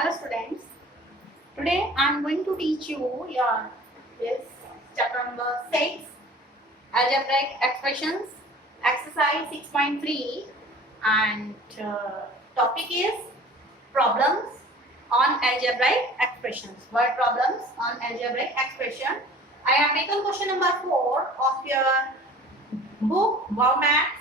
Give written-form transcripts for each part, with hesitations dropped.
Hello students, today I am going to teach you your this chapter number 6 algebraic expressions exercise 6.3 and topic is problems on algebraic expressions. Word problems on algebraic expression. I have taken question number 4 of your book Wow Maths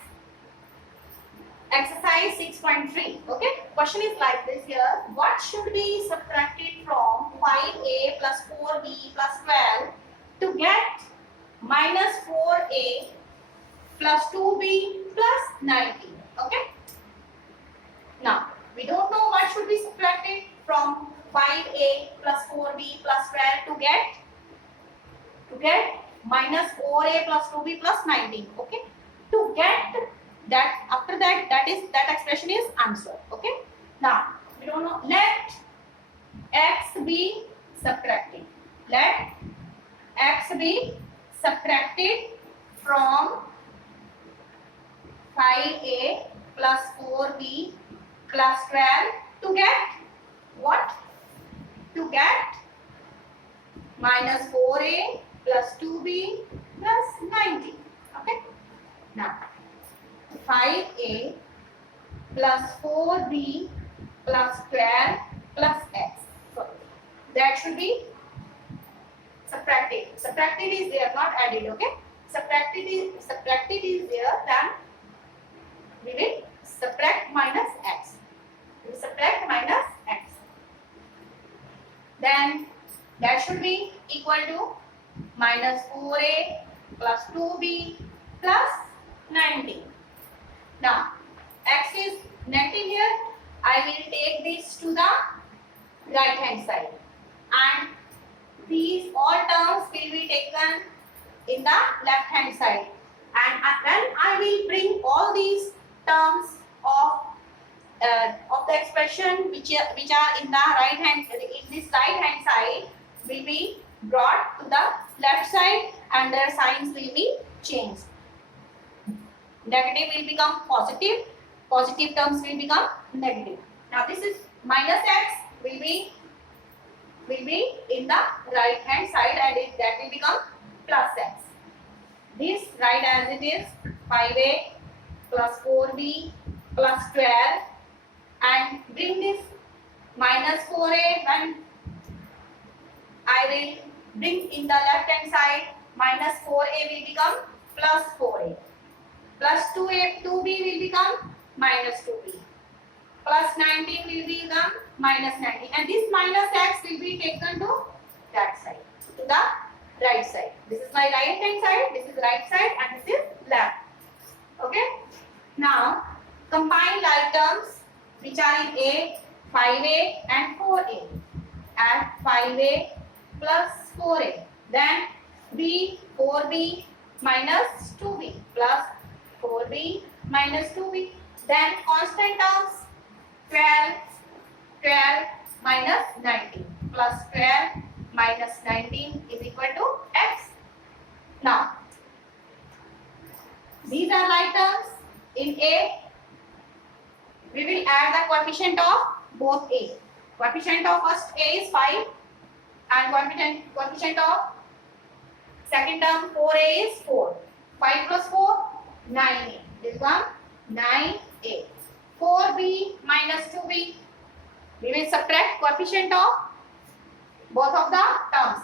exercise 6.3. Okay, question is like this here. What should be subtracted from 5a plus 4b plus 12 to get minus 4a plus 2b plus 19? Okay, now we don't know what should be subtracted from 5a plus 4b plus 12 to get minus 4a plus 2b plus 19. Okay, to get that, after that, that expression is answer. Okay, now we don't know, let x be subtracted, let x be subtracted from 5a plus 4b plus 12 to get what? To get minus 4a plus 2b plus 19. Okay, now 5a plus 4b plus 12 plus x. So that should be subtracted. Subtracted is there, not added. Okay, subtracted is there. Then we will subtract minus x. We will subtract minus x. Then that should be equal to minus 4a plus 2b plus 19. Now, x is negative here. I will take this to the right hand side, and these all terms will be taken in the left hand side. And then I will bring all these terms of the expression which are in the right hand, in this right hand side, will be brought to the left side, and their signs will be changed. Negative will become positive, positive terms will become negative. Now this is minus x will be in the right hand side, and that will become plus x. This write as it is 5a plus 4b plus 12, and bring this minus 4a when I will bring in the left hand side, minus 4a will become plus 4a. Plus 2b will become minus 2b. Plus 19 will become minus 19. And this minus x will be taken to that side, to the right side. This is my right hand side, this is right side, and this is left. Okay. Now, combine like terms which are in A, 5a and 4a. Add 5a plus 4a. Then b, 4b minus 2b plus 4b minus 2b. Then constant terms 12 minus 19 plus 12 minus 19 is equal to x. Now, these are like terms. In A, we will add the coefficient of both A. Coefficient of first A is 5, and coefficient of second term 4a is 4. 5 plus 4, 9a. This one 9a. 4b minus 2b. We will subtract coefficient of both of the terms.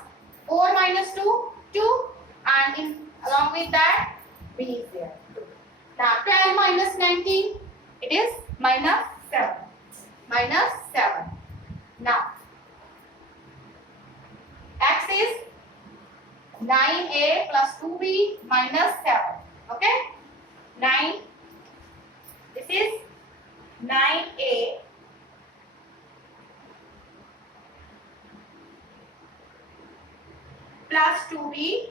4 minus 2, 2, and along with that b is there. Now 12 minus 19, it is minus 7. Minus 7. Now x is 9a plus 2b minus 7. Okay? 9. This is 9a plus 2b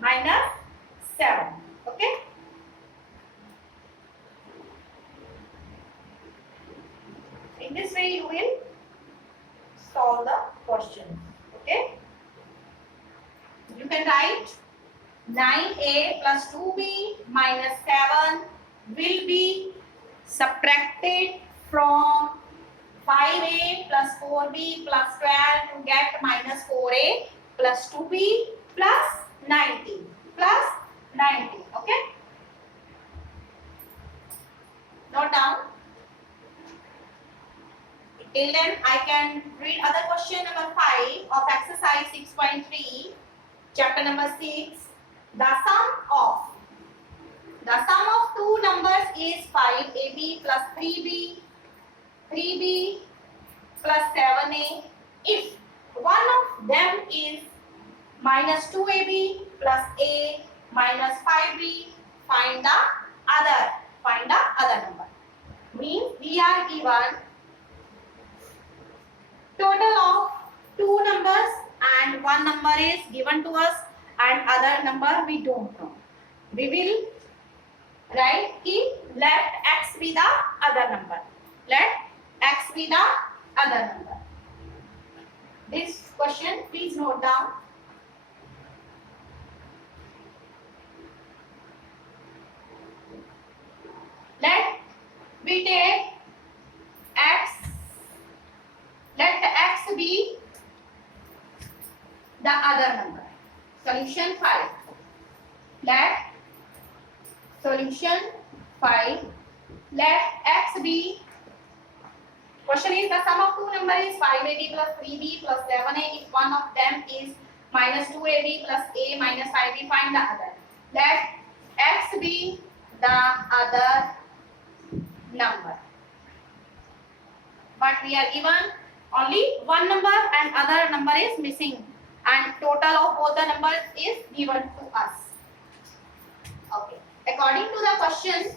minus 7. Okay? In this way you will solve the question. Okay? You can write 9a plus 2b minus 7 will be subtracted from 5a plus 4b plus 12 to get minus 4a plus 2b plus 19 plus 19. Okay, note down. Till then I can read other question number 5 of exercise 6.3 chapter number 6. The sum of two numbers is 5ab plus 3b plus 7a. If one of them is minus 2ab plus a minus 5b, find the other number. Means we are given total of two numbers and one number is given to us and other number we don't know. We will write ki let x be the other number. Let x be the other number. This question please note down. Let we take x. Let x be the other number. Solution 5. Let solution 5. Let x be. Question is the sum of two numbers is 5ab plus 3b plus 7a. If one of them is minus 2ab plus a minus 5b, find the other. Let x be the other number. But we are given only one number and other number is missing, and total of both the numbers is given to us. Okay. According to the question,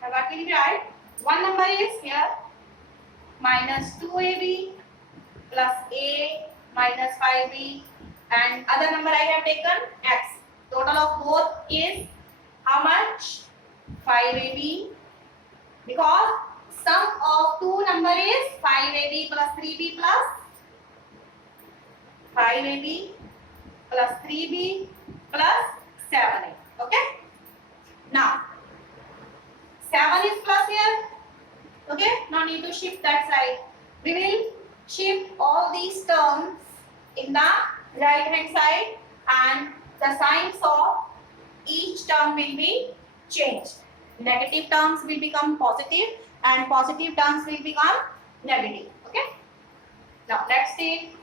what will be right? One number is here minus 2ab plus a minus 5b, and other number I have taken x. Total of both is how much? 5ab, because sum of two number is 5ab plus 3b plus 5ab plus 3b plus 7a. Okay. Now 7 is plus here. Okay. Now need to shift that side. We will shift all these terms in the right hand side, and the signs of each term will be changed. Negative terms will become positive and positive terms will become negative. Okay. Now let's take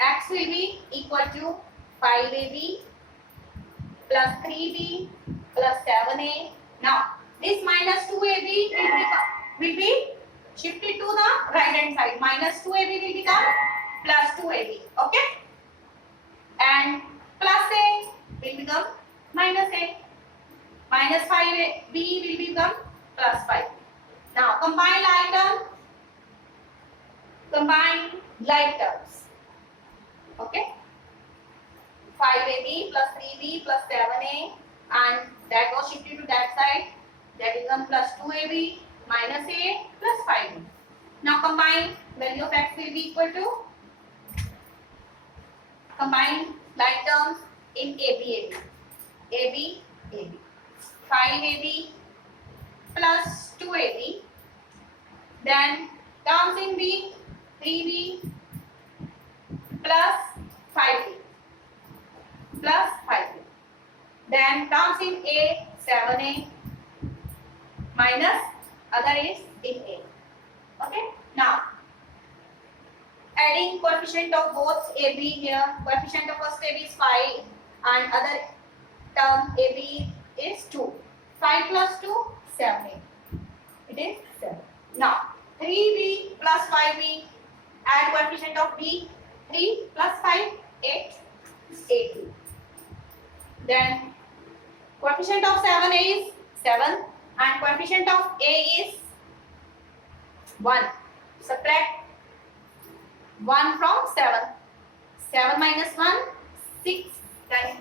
x will be equal to 5ab plus 3b plus 7a. Now this minus 2ab will be shifted to the right hand side. Minus 2ab will become plus 2ab. Okay. And plus a will become minus a. Minus 5b will become plus 5. Now combine like terms. Okay. 5ab plus 3b plus 7a, and that was shifted to that side. That becomes plus 2ab minus a plus 5b. Now combine value of x will be equal to, combine like terms in ab. 5ab plus 2ab, then terms in b 3b plus 5b plus 5b, then terms in a 7a minus other is in a. Okay. Now adding coefficient of both ab here. Coefficient of first ab is 5 and other term ab is 2. 5 plus 2 7a. It is 7. Now 3b plus 5b, add coefficient of b 3 plus 5 8 18. Then coefficient of 7a is 7 and coefficient of a is 1. Subtract 1 from 7. 7 minus 1 6 10